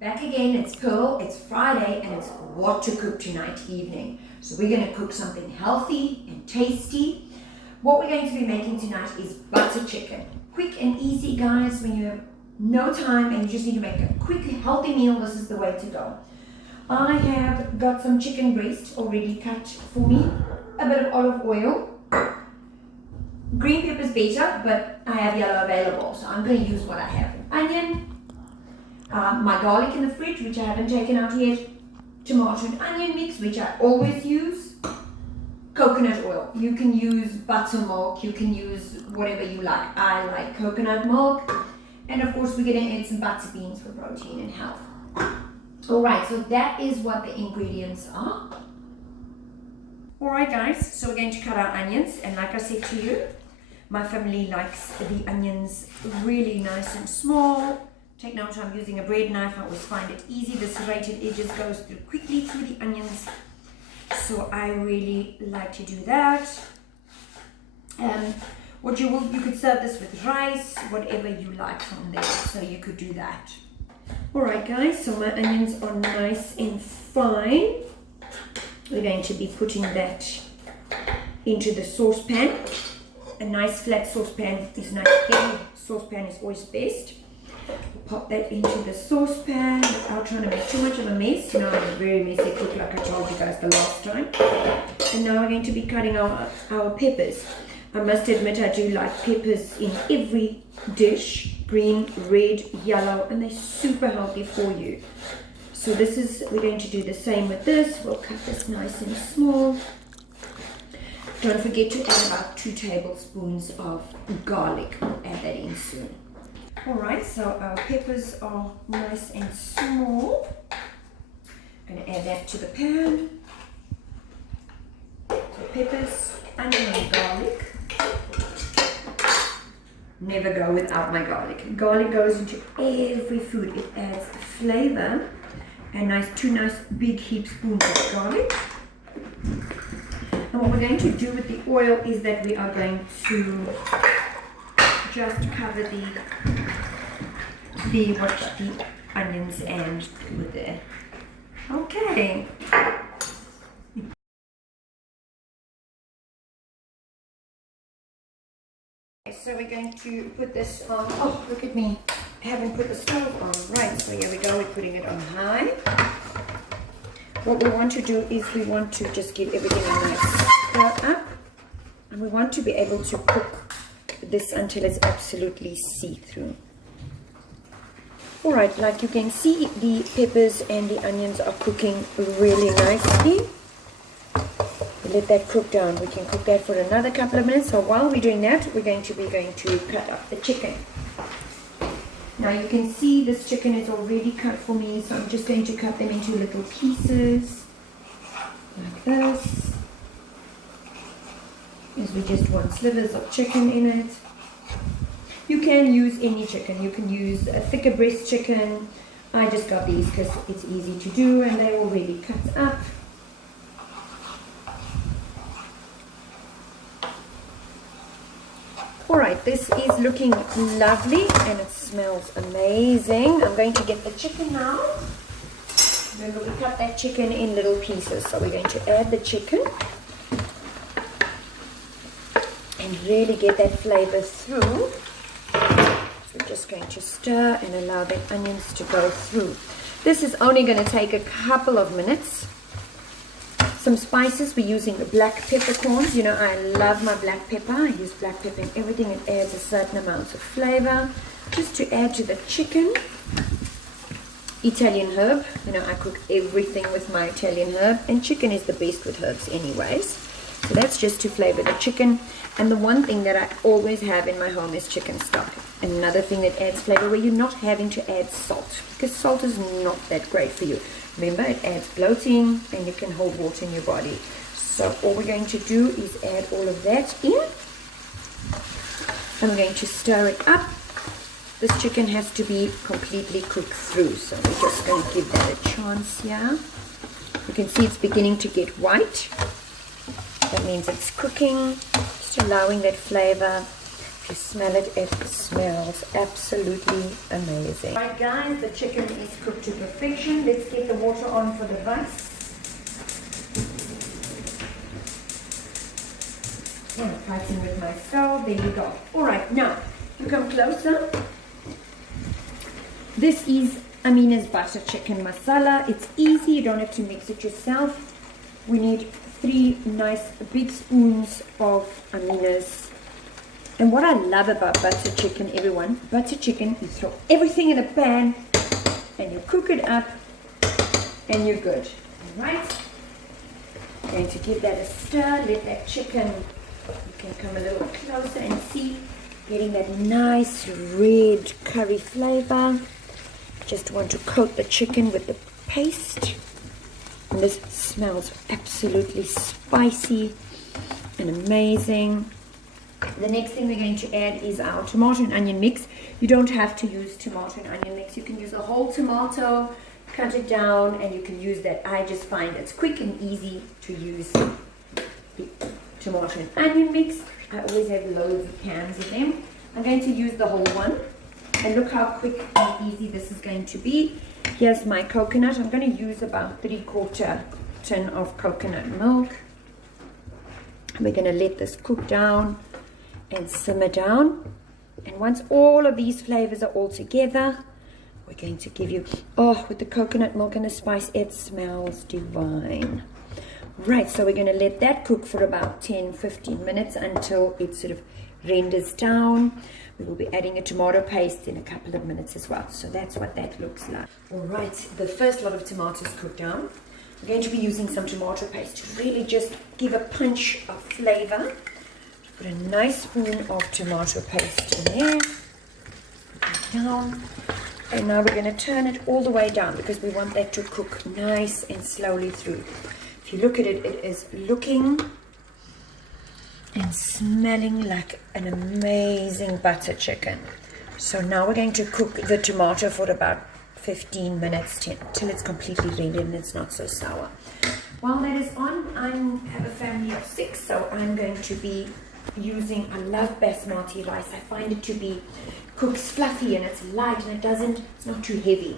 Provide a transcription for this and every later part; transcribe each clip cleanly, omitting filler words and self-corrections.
Back again, it's Pearl, it's Friday, and it's what to cook tonight evening. So we're going to cook something healthy and tasty. What we're going to be making tonight is butter chicken. Quick and easy, guys. When you have no time and you just need to make a quick, healthy meal, this is the way to go. I have got some chicken breast already cut for me, a bit of olive oil. Green pepper's better, but I have yellow available, so I'm going to use what I have. Onion, my garlic in the fridge, which I haven't taken out yet, tomato and onion mix, which I always use, coconut oil. You can use buttermilk, you can use whatever you like. I like coconut milk, and of course we're going to add some butter beans for protein and health. Alright, so that is what the ingredients are. Alright guys, so we're going to cut our onions, and like I said to you, my family likes the onions really nice and small. Take note, I'm using a bread knife. I always find it easy. The serrated edges goes through quickly through the onions, so I really like to do that. You could serve this with rice, whatever you like from there, so you could do that. Alright guys, so my onions are nice and fine. We're going to be putting that into the saucepan. A nice flat saucepan is nice. Heavy saucepan is always best. Pop that into the saucepan without trying to make too much of a mess. Now I'm a very messy cook, like I told you guys the last time. And now we're going to be cutting our peppers. I must admit I do like peppers in every dish. Green, red, yellow, and they're super healthy for you. So we're going to do the same with this. We'll cut this nice and small. Don't forget to add about 2 tablespoons of garlic. We'll add that in soon. Alright, so our peppers are nice and small. I'm going to add that to the pan. So peppers, onion and garlic. Never go without my garlic. Garlic goes into every food. It adds flavor. And 2 nice big heap spoons of garlic. And what we're going to do with the oil is that we are going to just cover the onions and with there. Okay. So we're going to put this on. Oh, look at me. I haven't put the stove on. Right, so here we go. We're putting it on high. What we want to do is we want to just get everything nice stir up. And we want to be able to cook this until it's absolutely see-through. Alright, like you can see, the peppers and the onions are cooking really nicely. Let that cook down. We can cook that for another couple of minutes. So while we're doing that, we're going to cut up the chicken. Now you can see this chicken is already cut for me, so I'm just going to cut them into little pieces like this. As we just want slivers of chicken in it. You can use any chicken. You can use a thicker breast chicken. I just got these because it's easy to do and they're already cut up. Alright, this is looking lovely and it smells amazing. I'm going to get the chicken now. Remember, we cut that chicken in little pieces. So we're going to add the chicken and really get that flavor through. So we're just going to stir and allow the onions to go through. This is only going to take a couple of minutes. Some spices, we're using the black peppercorns. You know, I love my black pepper. I use black pepper in everything. It adds a certain amount of flavor. Just to add to the chicken, Italian herb. You know, I cook everything with my Italian herb. And chicken is the best with herbs anyways. So that's just to flavor the chicken. And the one thing that I always have in my home is chicken stock. Another thing that adds flavor where you're not having to add salt. Because salt is not that great for you. Remember, it adds bloating and you can hold water in your body. So all we're going to do is add all of that in. I'm going to stir it up. This chicken has to be completely cooked through. So we're just going to give that a chance here. You can see it's beginning to get white. That means it's cooking. Just allowing that flavor. If you smell it, it smells absolutely amazing. Alright guys, the chicken is cooked to perfection. Let's get the water on for the rice. I'm fighting with my stove. There you go. Alright, now you come closer. This is Amina's butter chicken masala. It's easy, you don't have to mix it yourself. We need 3 nice big spoons of Amina's. And what I love about butter chicken, everyone, butter chicken, you throw everything in a pan and you cook it up and you're good. Alright? I'm going to give that a stir, let that chicken, you can come a little closer and see, getting that nice red curry flavor. Just want to coat the chicken with the paste. And this smells absolutely spicy and amazing. The next thing we're going to add is our tomato and onion mix. You don't have to use tomato and onion mix. You can use a whole tomato, cut it down, and you can use that. I just find it's quick and easy to use the tomato and onion mix. I always have loads of cans of them. I'm going to use the whole one. And look how quick and easy this is going to be. Here's my coconut. I'm going to use about 3/4 tin of coconut milk. We're going to let this cook down and simmer down. And once all of these flavors are all together, we're going to give you, oh, with the coconut milk and the spice, it smells divine. Right, so we're going to let that cook for about 10-15 minutes until it sort of renders down. We will be adding a tomato paste in a couple of minutes as well. So that's what that looks like. All right, the first lot of tomatoes cooked down. I'm going to be using some tomato paste to really just give a punch of flavor. Put a nice spoon of tomato paste in there. Put it down. And now we're going to turn it all the way down because we want that to cook nice and slowly through. If you look at it, it is looking and smelling like an amazing butter chicken. So now we're going to cook the tomato for about 15 minutes till it's completely rendered and it's not so sour. While that is on, I have a family of 6, so I'm going to be using, I love basmati rice. I find it to be cooks fluffy and it's light and it's not too heavy.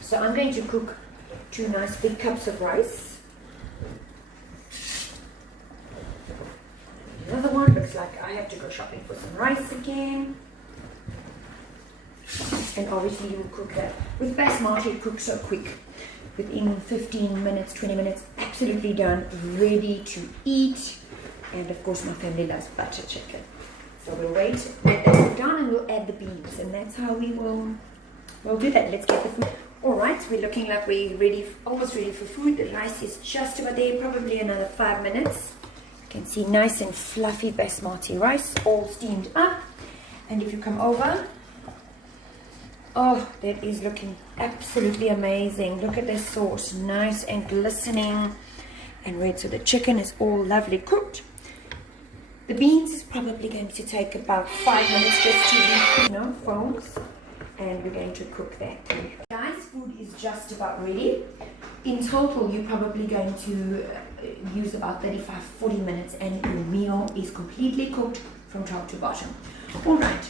So I'm going to cook 2 nice big cups of rice. Another one, looks like I have to go shopping for some rice again. And obviously you will cook that. With basmati, it cooks so quick. Within 15 minutes, 20 minutes, absolutely done, ready to eat. And of course my family loves butter chicken. So we'll wait, let that cook down and we'll add the beans. And that's how we'll do that. Let's get the food. Alright, we're looking like we're ready, almost ready for food. The rice is just about there, probably another 5 minutes. You can see nice and fluffy basmati rice, all steamed up. And if you come over, oh, that is looking absolutely amazing. Look at this sauce, nice and glistening and red. So the chicken is all lovely cooked. The beans is probably going to take about 5 minutes just to foams. And we're going to cook that through. Guys, food is just about ready. In total, you're probably going to use about 35-40 minutes and your meal is completely cooked from top to bottom. All right,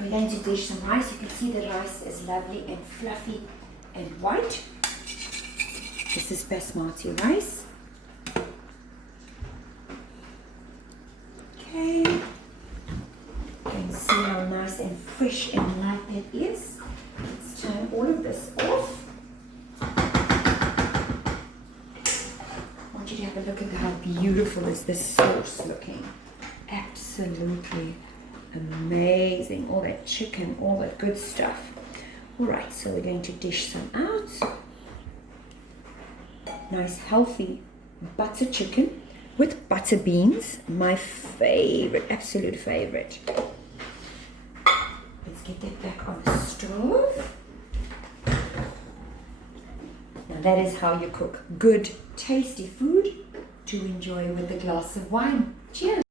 we're going to dish some rice. You can see the rice is lovely and fluffy and white. This is basmati rice. Okay. You can see how nice and fresh and light that is. Let's turn all of this off. I want you to have a look at how beautiful is this sauce looking. Absolutely amazing. All that chicken, all that good stuff. Alright, so we're going to dish some out. Nice healthy butter chicken with butter beans. My favorite, absolute favorite. Let's get that back on the stove. Now that is how you cook good, tasty food to enjoy with a glass of wine. Cheers!